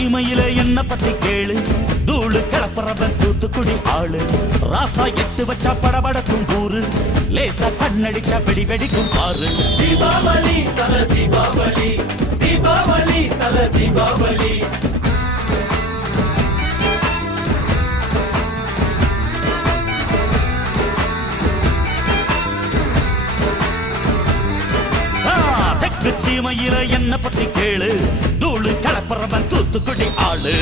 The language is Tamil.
சீமையில என்ன பத்தி கேளு, தூளு கிளப்புறவன் தூத்துக்குடி ஆளு. ராசா எட்டு வச்சா படபடக்கும் கூறு, லேசா கண்ணடிச்சா வெடி வெடிக்கும் பாரு. தீபாவளி தல தீபாவளி, தீபாவளி தல தீபாவளி. தெற்கு சீமையில என்ன பத்தி கேளு, தூளு கிளப்புறவன் தூத்துக்குடி ஆளு.